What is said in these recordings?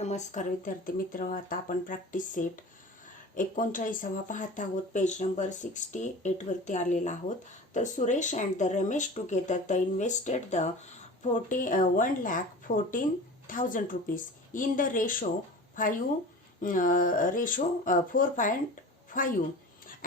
नमस्कार विद्यार्थी मित्र, आता आपण प्रॅक्टिस सेट 39वा पाहत आहोत. पेज नंबर 68 वरती आलेला आहोत. तर Suresh and the Ramesh together the invested the 1,14,000 rupees in the ratio 4.5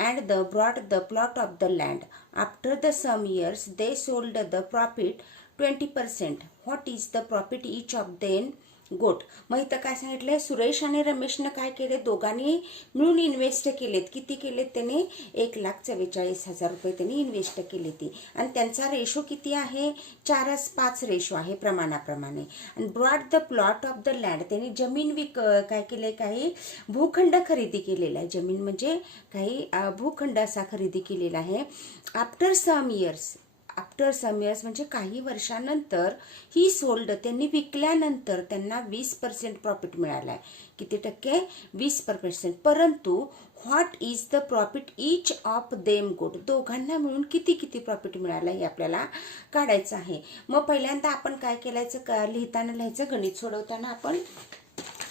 and the brought the plot of the land. After the some years they sold the profit 20%. What is the profit each of them got? मग इथं काय सांगितलंय, सुरेश आणि रमेशनं काय केले, दोघांनी मिळून invest केलेत. किती केलेत त्यांनी? 1,44,000 रुपये त्यांनी इन्व्हेस्ट केली ती. आणि त्यांचा रेशो किती आहे? 4:5 रेशो आहे प्रमाणाप्रमाणे. आणि broad the plot of the land, त्यांनी जमीन काय केले, काही भूखंड खरेदी केलेला आहे. जमीन म्हणजे काही भूखंड असा खरेदी केलेला आहे. आफ्टर सम इयर्स म्हणजे काही वर्षानंतर ही सोल्ड, त्यांनी विकल्यानंतर त्यांना 20% प्रॉफिट मिळाला आहे. किती टक्के? 20%. परंतु what is the profit each of them good, दोघांना मिळून किती प्रॉफिट मिळालं हे आपल्याला काढायचं आहे. मग पहिल्यांदा आपण काय केलायचं, लिहायचं गणित सोडवताना आपण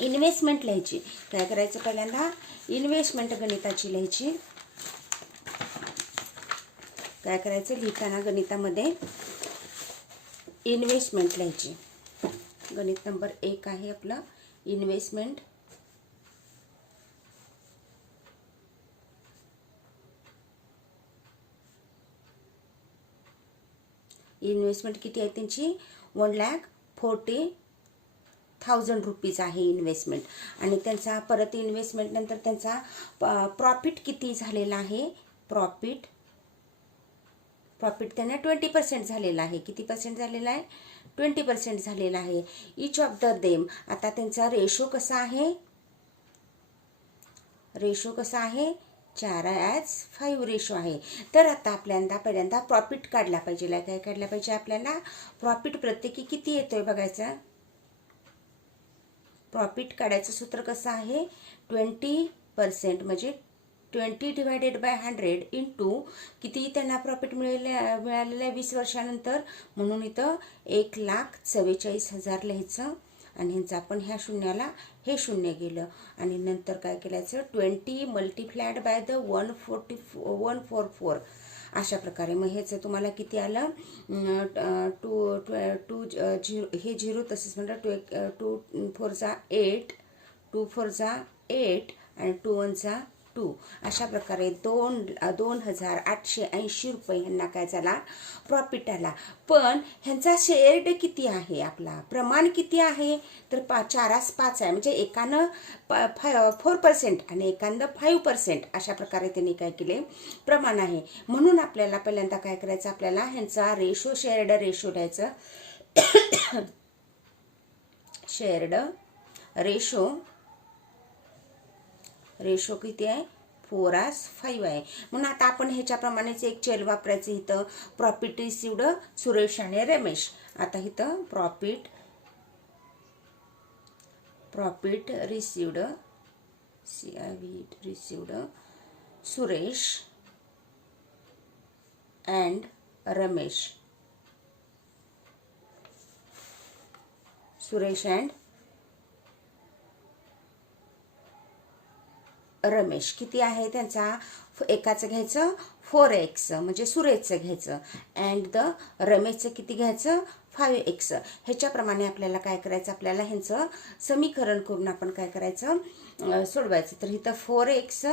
इन्व्हेस्टमेंट लिहायची. काय करायचं, पहिल्यांदा इन्व्हेस्टमेंट गणिताची लिहायची. काय करायचं, लिहिताना गणितामध्ये इन्व्हेस्टमेंट लिहायची. गणित नंबर 1 आहे आपलं इन्व्हेस्टमेंट. इन्व्हेस्टमेंट किती आहे त्यांची? 1,40,000 रुपीज आहे इन्व्हेस्टमेंट. आणि त्यांचा परत इन्व्हेस्टमेंट नंतर त्यांचा प्रॉफिट किती झालेला आहे? प्रॉफिट त्यांना 20% झालेला आहे. किती पर्सेंट झालेला आहे? 20% झालेला आहे. इच ऑफ द देम, आता त्यांचा रेशो कसा आहे? 4:5 रेशो आहे. तर आता आपल्याला पहिल्यांदा प्रॉफिट काढला पाहिजे. काय काढला पाहिजे आपल्याला? प्रॉफिट प्रत्येकी किती येतोय बघायचं. प्रॉफिट काढायचं सूत्र कसं आहे? 20% म्हणजे 20/100 इंटू किती त्यांना प्रॉफिट मिळालेलं आहे 20 वर्षानंतर. म्हणून इथं 1,44,000 लिहायचं. आणि ह्यांचं आपण ह्या शून्याला हे शून्य गेलं. आणि नंतर काय केलायचं, 20 मल्टिप्लाइड बाय द 144 अशा प्रकारे. मग ह्याचं तुम्हाला किती आलं? 2 हे 0 तसंच म्हणलं. 2 4 जा 8, 2 4 जा 8 आणि 2 1 जा 2 अशा प्रकारे 2,880 रुपये ह्यांना काय झाला? प्रॉफिट आला. पण ह्यांचा शेअर्ड किती आहे? आपला प्रमाण किती आहे? तर 4:5 आहे. म्हणजे एकानं 4% आणि एकानं 5% अशा प्रकारे त्यांनी काय केले? प्रमाण आहे. म्हणून आपल्याला पहिल्यांदा काय करायचं, आपल्याला ह्यांचा रेशो, शेअर्ड रेशो द्यायचं. शेअर्ड रेशो किती आहे? 4:5 आहे. म्हणून आता आपण ह्याच्याप्रमाणेच एक चल वापरायचं. इथं प्रॉफिट रिसिव्ड सुरेश आणि रमेश. आता इथं profit received Suresh and Ramesh किती आहे त्यांचा? एकाचं घ्यायचं 4x म्हणजे सुरेशचं घ्यायचं. अँड द रमेशचं किती घ्यायचं? 5x. ह्याच्याप्रमाणे आपल्याला काय करायचं, आपल्याला ह्यांचं समीकरण करून आपण काय करायचं, सोडवायचं. तर इथं 4x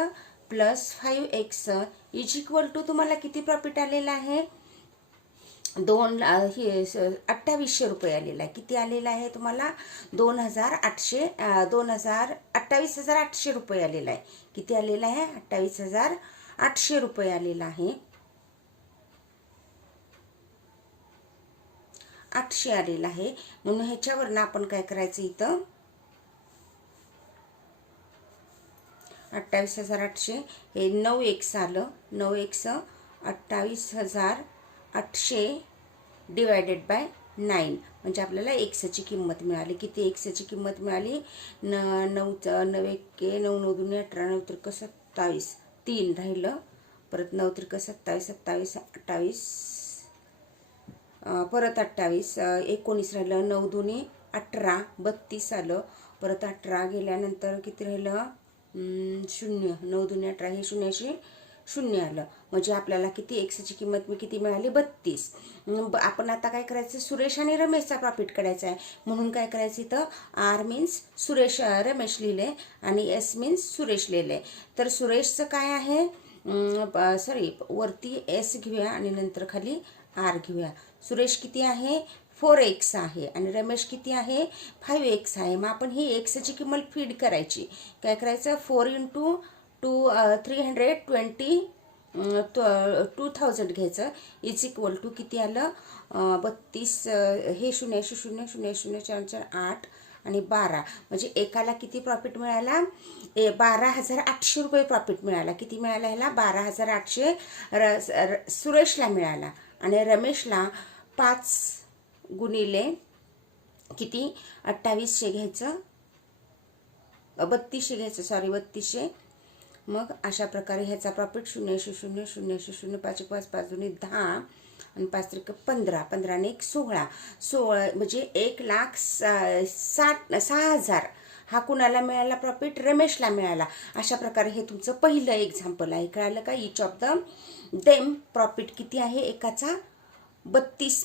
plus 5x is equal to तुम्हाला किती प्रॉफिट आलेला आहे? 2800 रुपये आलेला आहे. किती आलेला आहे तुम्हाला? 28,800 रुपये आलेला आहे. किती आलेला आहे? 28,800 रुपये आलेला आहे. 800 आलेला आहे. म्हणून ह्याच्यावरनं आपण काय करायचं, इथं 28,800 हे 9x आलं. 9x 28,800 डिवायडेड बाय 9 म्हणजे आपल्याला एक्सची किंमत मिळाली. किती एक्सची किंमत मिळाली? 9 1 9 9 2 18 9 3 27 3 राहिलं. परत 9 3 27 27 28 परत 28 19 राहिलं. 9 2 18, 32 आलं. परत 18 गेल्यानंतर किती राहिलं, 0, 9 दुने 18, हे शून्याशी 0 आलं. म्हणजे आपल्याला किती एक्सची किंमत किती मिळाली, 32. आपण आता काय करायचं, सुरेश आणि रमेशचा प्रॉफिट काढायचा आहे. म्हणून काय करायचं, इथं आर मीन्स सुरेश रमेश लिहिले आणि एस मीन्स सुरेश लिहिले. तर सुरेशचं काय आहे, सॉरी वरती एस घेऊया आणि नंतर खाली आर घेऊया. सुरेश किती आहे, 4x आहे आणि रमेश किती आहे, 5x आहे. मग आपण ही एक्सची किंमत फीड करायची. काय करायचं, 4 × 2 320 2000 घ्यायचं इज इक्वल टू किती आलं, 32, हे 0 0 0 0 4 4 8 आणि 12. म्हणजे एकाला किती प्रॉफिट मिळाला, 12,800 रुपये प्रॉफिट मिळाला. किती मिळाला ह्याला, 12,800 सुरेशला मिळाला. आणि रमेशला 5 गुणिले किती, 2800 घ्यायचं, 3200 घ्यायचं, सॉरी 3200. मग अशा प्रकारे ह्याचा प्रॉफिट 0 0 0 0 5 1 5 5 2 10 आणि 5 3 15, 15 आणि 1 16, 16 म्हणजे 1,60,000 हा कुणाला मिळाला प्रॉफिट, रमेशला मिळाला. अशा प्रकारे हे तुमचं पहिलं एक्झाम्पल आहे. कळालं का, इच ऑफ द देम प्रॉफिट किती आहे, एकाचा 32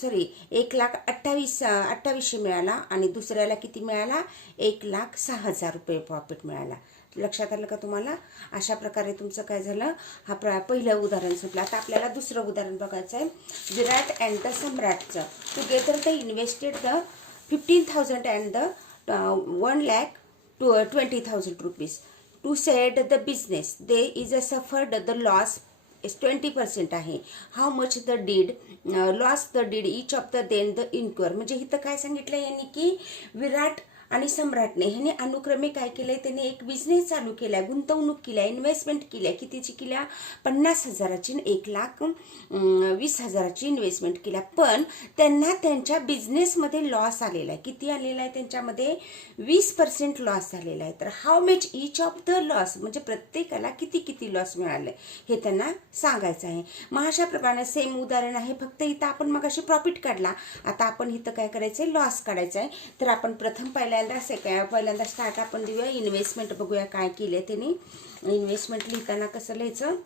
सॉरी 1,28,000 मिळाला आणि दुसऱ्याला किती मिळाला, 1,06,000 रुपये प्रॉफिट मिळाला. लक्षात आलं का तुम्हाला. अशा प्रकारे तुमचं काय झालं, हा पहिलं उदाहरण सुटलं. आता आपल्याला दुसरं उदाहरण बघायचं आहे. विराट अँड द सम्राटचं. Together the invested the 15,000 and the 1,20,000 rupees to set the business. They is a suffered the loss 20% आहे. How much the did loss the did each of the then the inquire. म्हणजे इथं काय सांगितलं यांनी की विराट आणि सम्राटने ह्याने अनुक्रमे काय केलंय, त्याने एक बिझनेस चालू केलाय, गुंतवणूक केल्या, इन्व्हेस्टमेंट केल्या. कितीची केल्या, 50,000ची, 1,20,000ची इन्व्हेस्टमेंट केल्या. पण त्यांना त्यांच्या बिझनेसमध्ये लॉस आलेला आहे. किती आलेला आहे त्यांच्यामध्ये, 20% लॉस झालेला आहे. तर how much each of the loss, म्हणजे प्रत्येकाला किती किती लॉस मिळालंय हे त्यांना सांगायचं आहे. मग अशा प्रमाणे सेम उदाहरण आहे, फक्त इथं आपण मग अशी प्रॉफिट काढला. आता आपण इथं काय करायचंय, लॉस काढायचा आहे. तर आपण प्रथम पहिल्यांदा स्टार्ट आपण देऊया, इन्व्हेस्टमेंट बघूया काय केले त्यांनी. इन्व्हेस्टमेंट लिहिताना कसं लिहायचं,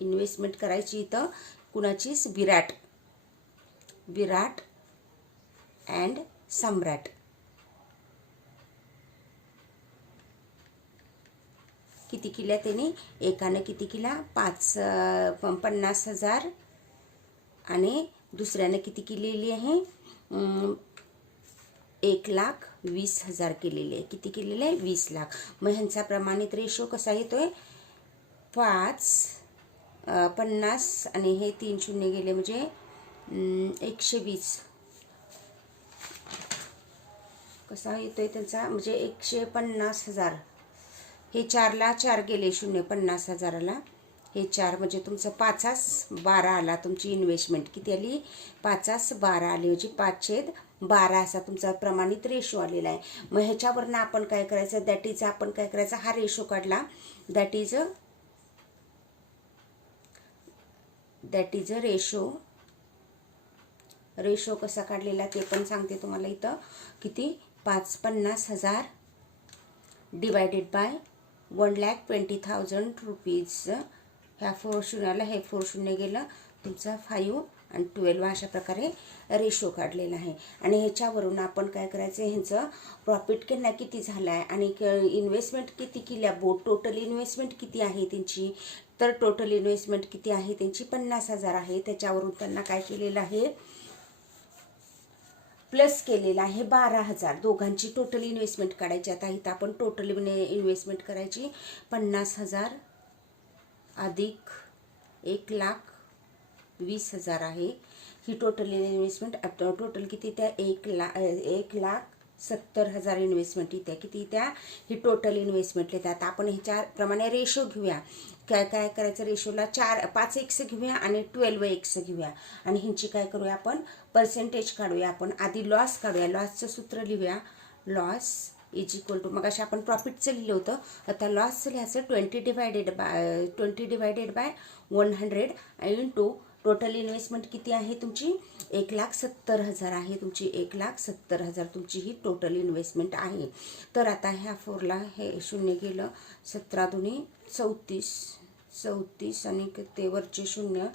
इन्व्हेस्टमेंट करायची इथं कुणाचीच, विराट अँड सम्राट. किती केल्या त्यांनी, एकानं किती केला, 50,000 आणि दुसऱ्यानं किती केलेली आहे, 1,20,000 केलेली आहे. किती केलेले आहे, 20 लाख. मग ह्यांचा प्रमाणित रेशो कसा येतोय, 50 आणि हे 3 शून्य गेले म्हणजे 120. कसा येतोय त्यांचा, म्हणजे 150,000. हे 4ला 4 गेले, 50,000ला हे 4 म्हणजे तुमचं 5/12 आला. तुमची इन्व्हेस्टमेंट किती आली, 5/12 आली. म्हणजे 5/12 असा तुमचा प्रमाणित रेशो आलेला आहे. मग ह्याच्यावरनं आपण काय करायचं, दॅट इज आपण काय करायचं, हा रेशो काढला. दॅट इज अ रेशो कसा काढलेला ते पण सांगते तुम्हाला इथं. किती, 50,000 डिवायडेड बाय 1,20,000 रुपीज. ह्या 4 शून्याला हे 4 शून्य गेलं, तुमचा 5 आणि 12 अशा प्रकारे रेशो काढलेला आहे. आणि ह्याच्यावरून आपण काय करायचं, ह्यांचं प्रॉफिट केला किती झाला आहे आणि इन्व्हेस्टमेंट किती केल्या, टोटल इन्व्हेस्टमेंट किती आहे त्यांची. तर टोटल इन्व्हेस्टमेंट किती आहे त्यांची, 50,000 आहे. त्याच्यावरून त्यांना काय केलेलं आहे, प्लस केलेला आहे 12,000. दोघांची टोटल इन्व्हेस्टमेंट काढायची. आता इथं आपण टोटल इन्व्हेस्टमेंट करायची, 50,000 अधिक 1,20,000 आहे ही टोटल इन्व्हेस्टमेंट. टोटल किती त्या, 1,70,000 इन्व्हेस्टमेंट इथे. किती त्या, ही टोटल इन्व्हेस्टमेंट येतात. आपण ह्याच्याप्रमाणे रेशो घेऊया. काय करायचं, रेशोला 5x घेऊया आणि 12x घेऊया. आणि ह्यांची काय करूया, आपण पर्सेंटेज काढूया. आपण आधी लॉस काढूया. लॉसचं सूत्र लिहूया. लॉस इज इक्वल टू, मग अशा आपण प्रॉफिटचं लिहिलं होतं, आता लॉसचं लिहायचं 20 divided by 100 into total investment किती आहे तुमची? 1,70,000 आहे तुमची. 1,70,000 तुमची ही टोटल इन्व्हेस्टमेंट आहे. तर आता ह्या 4ला हे 0 गेलं. 17 दुनी 34 आणि ते वरचे 0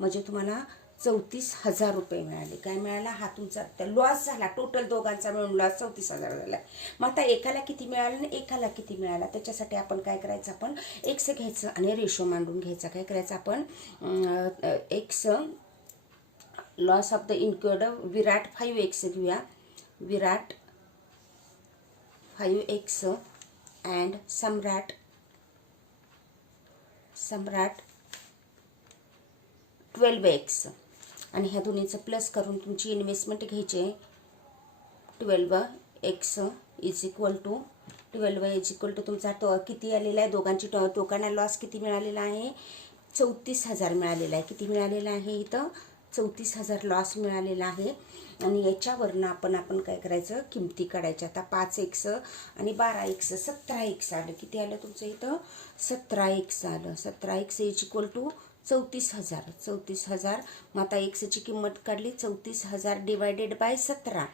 म्हणजे तुम्हाला 34,000 रुपये मिळाले. काय मिळाला? हा तुमचा लॉस झाला. टोटल दोघांचा मिळून लॉस 34,000 झाला. मग आता एकाला किती मिळालं आणि एकाला किती मिळाला? त्याच्यासाठी आपण काय करायचं? आपण एक्स घ्यायचं आणि रेशो मांडून घ्यायचा. काय करायचं आपण? X loss of the incurred Virat 5x घेऊया. विराट 5x अँड सम्राट 12x आणि ह्या दोन्हीचं प्लस करून तुमची इन्व्हेस्टमेंट घ्यायची आहे. 12x is equal to 12 is equal to तुमचा तो किती आलेला आहे? दोघांची टोकांना लॉस किती मिळालेला आहे? 34,000 मिळालेला आहे. किती मिळालेला आहे? इथं 34,000 लॉस मिळालेला आहे. आणि याच्यावरनं आपण काय करायचं? किमती काढायच्या. आता 5x आणि 12x 17x आलं. किती आलं तुमचं इथं? 17x आलं. 17x is equal to 34,000. मग आता एक्सची किंमत काढली. 34,000 डिवायडेड बाय 17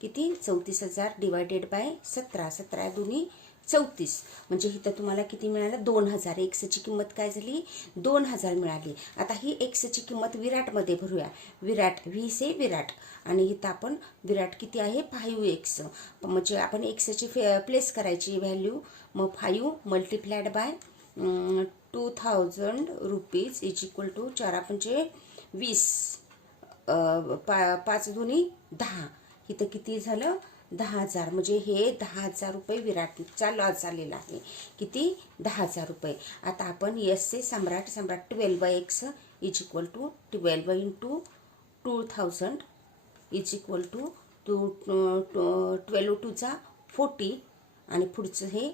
किती? 34,000 डिवायडेड बाय 17. 17 दुनी 34 म्हणजे इथं तुम्हाला किती मिळालं? 2,000. एक्सची किंमत काय झाली? 2,000 मिळाली. आता ही एक्सची किंमत विराटमध्ये भरूया. विराट व्ही से विराट आणि इथं आपण विराट किती आहे? 5x म्हणजे आपण एक्सची प्लेस करायची व्हॅल्यू. मग 5 multiplied by 2,000 rupees is equal to 4 पंचे 20 5 दुनी 10. इथं किती झालं? 10,000 म्हणजे हे 10,000 रुपये विराटचा लॉस झालेला आहे. किती? 10,000 रुपये. आता आपण एस से सम्राट 12x is equal to 12 into 2,000 is equal to 12 टूचा 40 आणि पुढचं हे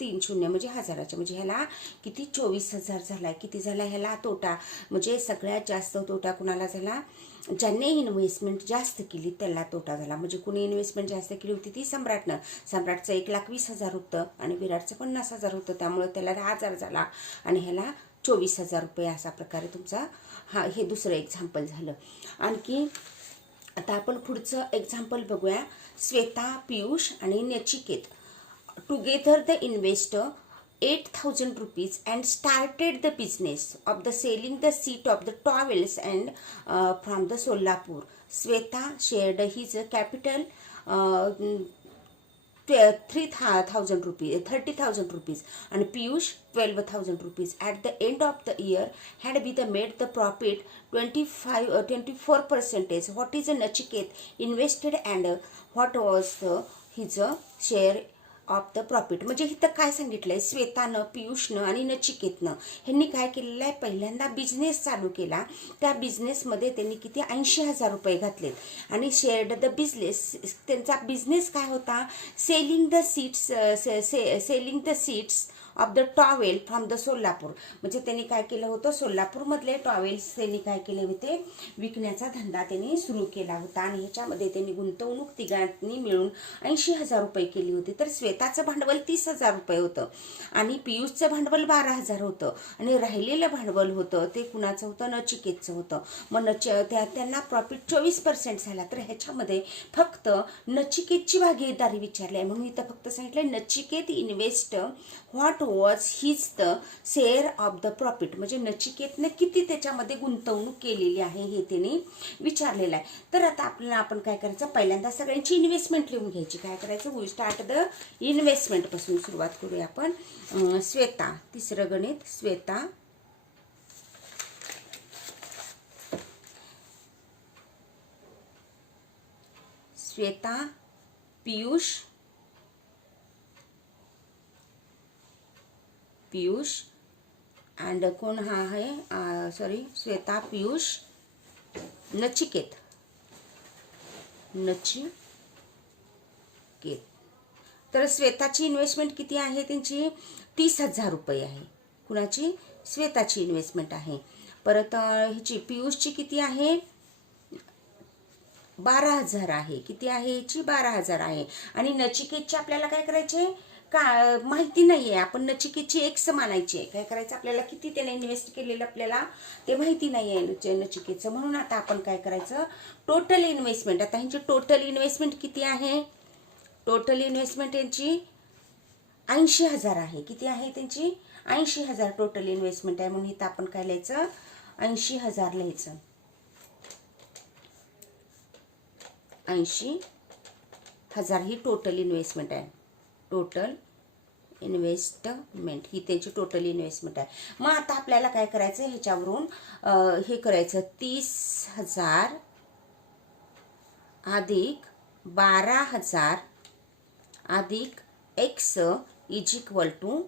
3 शून्य म्हणजे हजाराच्या म्हणजे ह्याला किती? 24,000 झाला. किती झाला ह्याला तोटा? म्हणजे सगळ्यात जास्त तोटा कुणाला झाला? ज्यांनी इन्व्हेस्टमेंट जास्त केली त्याला तोटा झाला. म्हणजे कुणी इन्व्हेस्टमेंट जास्त केली होती? ती सम्राटनं. सम्राटचं 1,20,000 होतं आणि विराटचं 50,000 होतं. त्यामुळे त्याला 10,000 झाला आणि ह्याला 24,000 रुपये. अशा प्रकारे तुमचा हे दुसरं एक्झाम्पल झालं. आणखी आता आपण पुढचं एक्झाम्पल बघूया. श्वेता, पियुष आणि Nachiket together they invest 8,000 rupees and started the business of the selling the seat of the towels and from the Solapur. Sweta shared his capital 30,000 rupees and Piyush 12,000 rupees. At the end of the year had been made the profit 24%. What is a Nachiket invested and what was his share of the profit? म्हणजे इथं काय सांगितलंय? श्वेतानं, पियुषनं आणि नचिकेतनं ह्यांनी काय केलेलं आहे? पहिल्यांदा बिझनेस चालू केला. त्या बिझनेसमध्ये त्यांनी किती? 80,000 रुपये घातलेत आणि शेअर्ड द बिझनेस. त्यांचा बिझनेस काय होता? Selling the seats of the towel from the Solapur. म्हणजे त्यांनी काय केलं होतं? सोलापूरमधले टॉवेल्स त्यांनी काय केले होते? विकण्याचा धंदा त्यांनी सुरू केला होता आणि ह्याच्यामध्ये त्यांनी गुंतवणूक तिघांनी मिळून 80,000 रुपये केली होती. तर श्वेताचं भांडवल 30,000 रुपये होतं आणि पियुषचं भांडवल 12,000 होतं आणि राहिलेलं भांडवल होतं ते कुणाचं होतं? नचिकेतचं होतं. मग त्यांना प्रॉफिट 24% झाला. तर ह्याच्यामध्ये फक्त नचिकेतची भागीदारी विचारली आहे म्हणून इथं फक्त सांगितलं Nachiket invest what was his the share of the profit. म्हणजे नचिकेतने किती त्याच्यामध्ये गुंतवणूक केलेली आहे हे त्यांनी विचारलेलं आहे. तर आता आपल्याला आपण काय करायचं? पहिल्यांदा सगळ्यांची इन्व्हेस्टमेंट लिहून घ्यायची. काय करायचं? वी स्टार्ट द इन्व्हेस्टमेंट पासून सुरुवात करूया आपण. श्वेता, तिसरं गणित. श्वेता, पियुष अँड कोण हा आहे? सॉरी, श्वेता, पियुष, नचिकेत. तर श्वेताची इन्व्हेस्टमेंट किती आहे? त्यांची 30,000 रुपये आहे. कुणाची? श्वेताची इन्व्हेस्टमेंट आहे. परत ह्याची पियुषची किती आहे? 12,000 आहे. किती आहे ह्याची? 12,000 आहे. आणि नचिकेतची आपल्याला काय करायचे? का माहिती नाही आहे, आपण नचिकेतची एक्स मानायची आहे. काय करायचं, आपल्याला किती त्याने इन्व्हेस्ट केलेलं आपल्याला ते माहिती नाही आहे नचिकेतचं. म्हणून आता आपण काय करायचं, टोटल इन्व्हेस्टमेंट. आता ह्यांची टोटल इन्व्हेस्टमेंट किती आहे, टोटल इन्व्हेस्टमेंट यांची 80,000 आहे. किती आहे त्यांची, 80,000 टोटल इन्व्हेस्टमेंट आहे. म्हणून इथं आपण काय लिहायचं, 80,000 लिहायचं. 80,000 ही टोटल इन्व्हेस्टमेंट आहे. टोटल इन्व्हेस्टमेंट ही त्यांची टोटल इन्व्हेस्टमेंट आहे. मग आता आपल्याला काय करायचं, ह्याच्यावरून हे करायचं, 30,000 अधिक 12,000 अधिक x इज इक्वल टू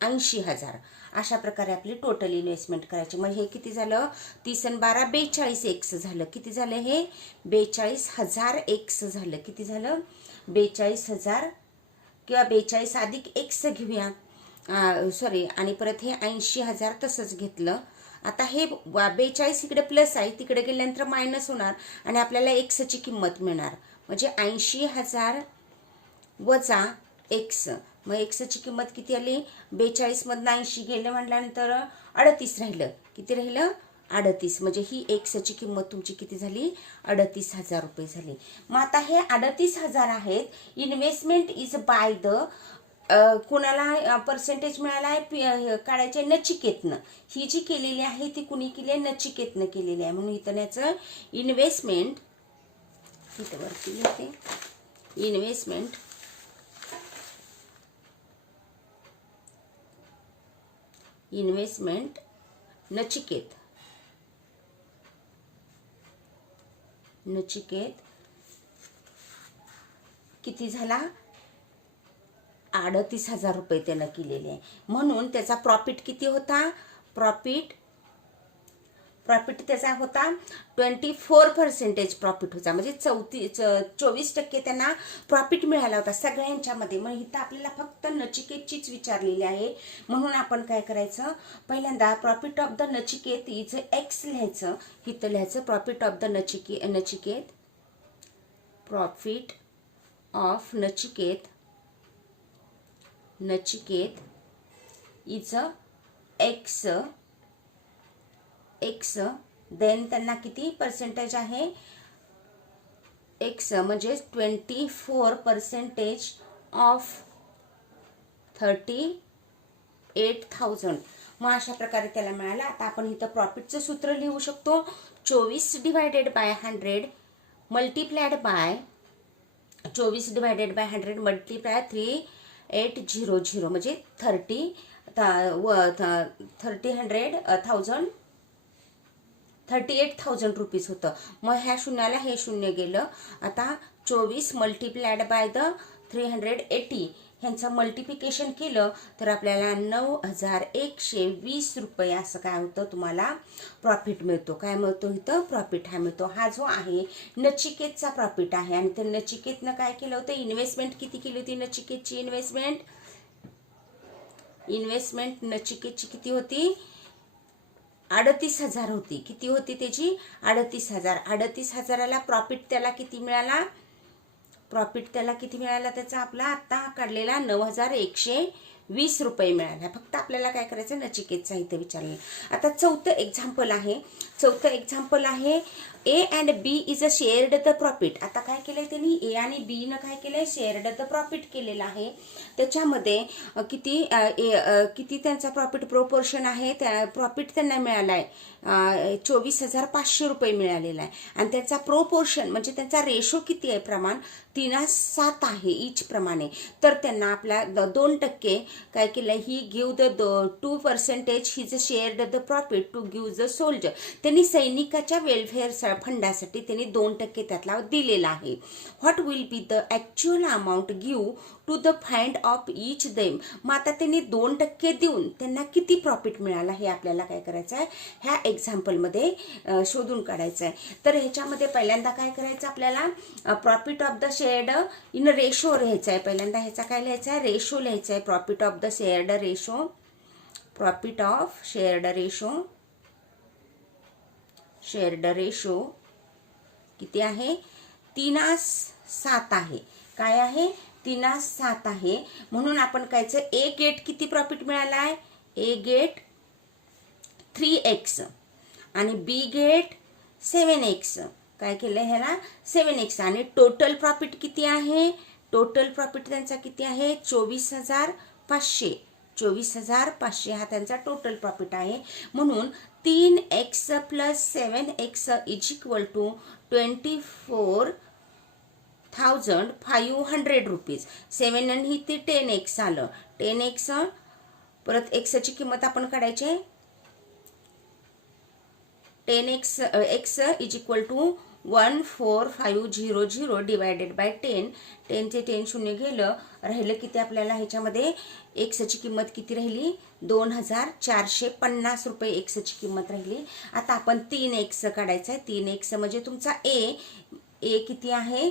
80,000. अशा प्रकारे आपली टोटल इन्व्हेस्टमेंट करायची. मग हे किती झालं, 30 आणि 12 42 एक्स झालं. किती झालं हे, 42,000 एक्स झालं. किती झालं, 42,000 किंवा 42 अधिक एक्स घेऊया, सॉरी, आणि परत हे 80,000 तसंच घेतलं. आता हे 42 इकडे प्लस आहे, तिकडे गेल्यानंतर मायनस होणार आणि आपल्याला एक्सची किंमत मिळणार. म्हणजे 80,000 वजा एक्स. मग एक्सची किंमत किती आली, 42 मधनं 80 गेलं म्हटल्यानंतर 38 राहिलं. किती राहिलं, 38. म्हणजे ही एक्सची किंमत तुमची किती झाली, 38,000 रुपये झाली. मग आता हे 38,000 आहेत. इन्व्हेस्टमेंट इज बाय द, कुणाला पर्सेंटेज मिळाला आहे काढायचे, नचिकेतनं. ही जी केलेली आहे ती कुणी केली आहे, नचिकेतनं केलेली आहे. म्हणून इथं याचं इन्व्हेस्टमेंट, इथं वरती येते इन्व्हेस्टमेंट नचिकेत किती झाला, 38,000 रुपये त्यानं केलेले आहे. म्हणून त्याचा प्रॉफिट किती होता, प्रॉफिट त्याचा होता 24% प्रॉफिट होता. म्हणजे 24% त्यांना प्रॉफिट मिळाला होता सगळ्यांच्यामध्ये. मग इथं आपल्याला फक्त नचिकेतचीच विचारलेली आहे. म्हणून आपण काय करायचं, पहिल्यांदा profit of the Nachiket is X लिहायचं. इथं लिहायचं profit of the Nachiket profit of Nachiket is X. Then त्यांना किती पर्सेंटेज आहे, एक्स म्हणजे 24% ऑफ 38,000. मग अशा प्रकारे त्याला मिळाला. आता आपण इथं प्रॉफिटचं सूत्र लिहू शकतो, 24 डिवायडेड बाय 100 मल्टिप्लाइड बाय 3800 म्हणजे 38,000 रुपीज होतं. मग ह्या शून्याला हे शून्य गेलं. आता 24 मल्टिप्लाइड बाय द 380 ह्यांचं मल्टिप्लिकेशन केलं तर आपल्याला 9,120 रुपये असं काय होतं, तुम्हाला प्रॉफिट मिळतो. काय मिळतो इथं, प्रॉफिट हा मिळतो. हा जो आहे नचिकेतचा प्रॉफिट आहे. आणि त्या नचिकेतनं काय केलं होतं, इन्व्हेस्टमेंट किती केली होती नचिकेतची, इन्व्हेस्टमेंट नचिकेतची किती होती, 38,000 होती. किती होती त्याची, 38,000. 38,000ला प्रॉफिट त्याला किती मिळाला, त्याचा आपला आता काढलेला 9,120 रुपये मिळाला. फक्त आपल्याला काय करायचं, नचिकेतचा इथे विचारलं. आता चौथं एक्झाम्पल आहे A and B is a shared the profit. आता काय केलंय त्यांनी, ए आणि बी न काय केलंय, शेअर्ड द प्रॉफिट केलेलं आहे. त्याच्यामध्ये किती त्यांचा प्रॉफिट प्रोपोर्शन आहे, त्या प्रॉफिट त्यांना मिळालाय 24,500 रुपये मिळालेला आहे. आणि त्यांचा प्रोपोर्शन म्हणजे त्यांचा रेशो किती आहे, प्रमाण 3:7 आहे इच प्रमाणे. तर त्यांना आपल्या 2% काय केलं, he give the 2% his shared the profit to give the soldier. त्यांनी सैनिकाच्या वेलफेअर फंडासाठी त्यांनी 2% त्यातला दिलेला आहे. What will be the actual amount give to the find of each them. मग आता त्यांनी 2% देऊन त्यांना किती प्रॉफिट मिळाला हे आपल्याला काय करायचं आहे, ह्या एक्झाम्पलमध्ये शोधून काढायचं आहे. तर ह्याच्यामध्ये पहिल्यांदा काय करायचं, आपल्याला profit of the shared in ratio लिहायचं आहे. पहिल्यांदा ह्याचा काय लिहायचा आहे, रेशो लिहायचा आहे. Profit of the shared ratio किती आहे, 3:7 आहे. काय आहे, 7 आहे, म्हणून आपण कायचं ए गेट किती प्रॉफिट मिळाला आहे, ए गेट 3x आणि बी गेट 7x. काय केलं ह्याला 7x. आणि टोटल प्रॉफिट किती आहे, टोटल प्रॉफिट त्यांचा किती आहे 24,500. 24,500 हा त्यांचा टोटल प्रॉफिट आहे. म्हणून 3x plus 7x is equal to 24,500 rupees. 7 आणि ही 10x आलं. 10x परत x ची किंमत आपण काढायची. 10x x is equal to 14,500 divided by 10. 10 चे 10 शून्य गेलं, राहिलं किती आपल्याला ह्याच्यामध्ये x ची किंमत किती राहिली 2,450 रुपये x ची किंमत राहिली. आता आपण 3x काढायचा आहे. 3x म्हणजे तुमचा a किती आहे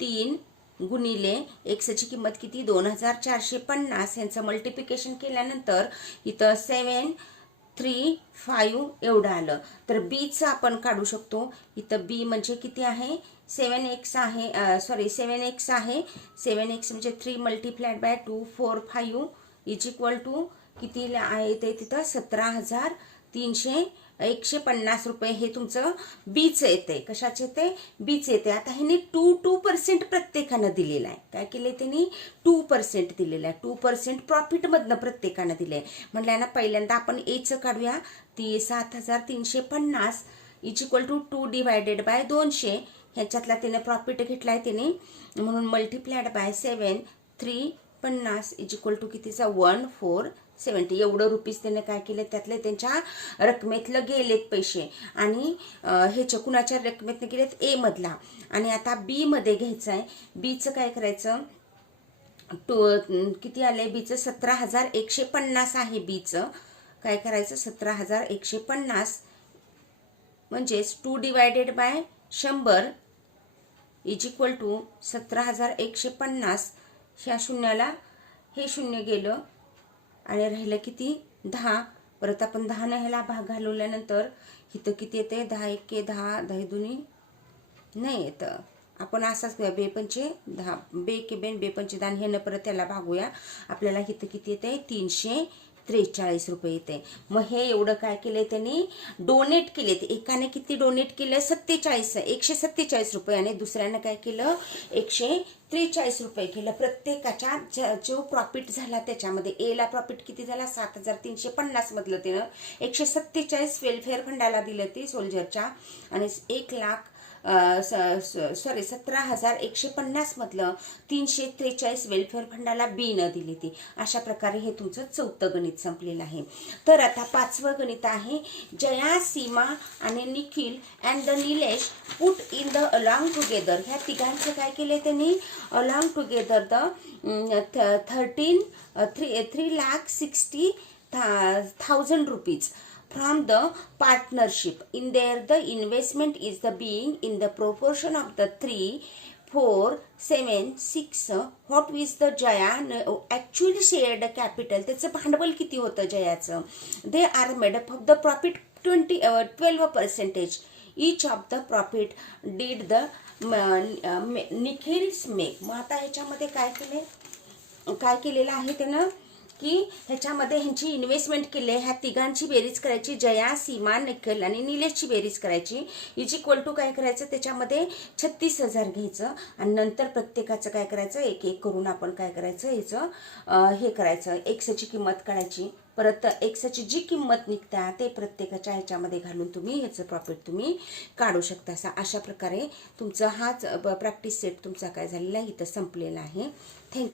3 गुणिले x ची किंमत किती 2,450. यांचं मल्टिप्लिकेशन केल्यानंतर इथं 735 एवढं आलं. तर b चं आपण काढू शकतो. इथं b म्हणजे किती आहे 7x आहे, 7x आहे. 7x म्हणजे 3 multiplied by 245 is equal to किती आहे ते तिथं 17,150 रुपये हे तुमचं बीच येते. कशाचे येते बीच येते. आता ह्यांनी 2% प्रत्येकानं दिलेलं आहे. काय केले त्यांनी 2% दिलेलं आहे. 2% प्रॉफिट मधनं प्रत्येकानं दिले. म्हटलं पहिल्यांदा आपण एचं काढूया. ती 7,350 is equal to 2 divided by 200. ह्याच्यातला त्याने प्रॉफिट घेतलाय त्याने, म्हणून multiplied by 7 350 is equal to कितीचा 1470 एवढं रुपीज त्याने काय केले त्यातले त्यांच्या रकमेतलं गेलेत पैसे. आणि ह्याच्या कुणाच्या रकमेतनं गेलेत ए मधला. आणि आता बी मध्ये घ्यायचं आहे. बीचं काय करायचं किती आलंय बीचं 17,150 आहे. बीचं काय करायचं 17,150 म्हणजेच 2 divided by 100 is equal to 17,150. ह्या शून्याला हे शून्य गेलं आणि राहिलं किती 10. परत आपण 10 ने ह्याला भाग घालवल्यानंतर इथं किती येते 10 1 10 10 दुनी नाही येतं. आपण असाच बे पंचे 10 बे के बेन बे पंचे 10 हे न परत त्याला भागूया. आपल्याला इथं किती येते 343 रुपये येते. मग हे एवढं काय केलंय त्यांनी डोनेट केले. एकाने किती डोनेट केलं 147 रुपये आणि दुसऱ्याने काय केलं 143 रुपये केलं. प्रत्येकाच्या जो प्रॉफिट झाला त्याच्यामध्ये ए ला प्रॉफिट किती झाला 7,350 मधलं त्यानं 147 वेलफेअर फंडाला दिलं ते सोल्जरच्या. आणि 17,150 मधलं 343 वेलफेअर फंडाला बी न दिली ती. अशा प्रकारे हे तुमचं 4थं गणित संपलेलं आहे. तर आता 5वं गणित आहे. जया, सीमा आणि Nikhil and the Nilesh put in the along together. ह्या तिघांचं काय केलंय त्यांनी along together the 3,60,000 rupees from the partnership. In there the investment is the being in the proportion of the 3, 4, 7, 6. What is the Jaya actually shared capital? त्याचं भांडवल किती होतं जयाचं. They are made up of the profit 12%. Each of the profit did the Nikhil's make. मग आता ह्याच्यामध्ये काय केलेलं आहे त्यानं की ह्याच्यामध्ये ह्यांची इन्व्हेस्टमेंट केली. ह्या तिघांची बेरीज करायची. जया, सीमा, निखिल आणि निलेशची बेरीज करायची. इज इक्वल टू काय करायचं त्याच्यामध्ये 36,000 घ्यायचं आणि नंतर प्रत्येकाचं काय करायचं एक एक करून आपण काय करायचं ह्याचं हे करायचं. एक्सची किंमत काढायची. परत एक्सची जी किंमत निघत्या ते प्रत्येकाच्या ह्याच्यामध्ये घालून तुम्ही ह्याचं प्रॉफिट तुम्ही काढू शकता. अशा प्रकारे तुमचं हाच प्रॅक्टिस सेट तुमचा काय झालेला आहे इथं संपलेला आहे. थँक्यू.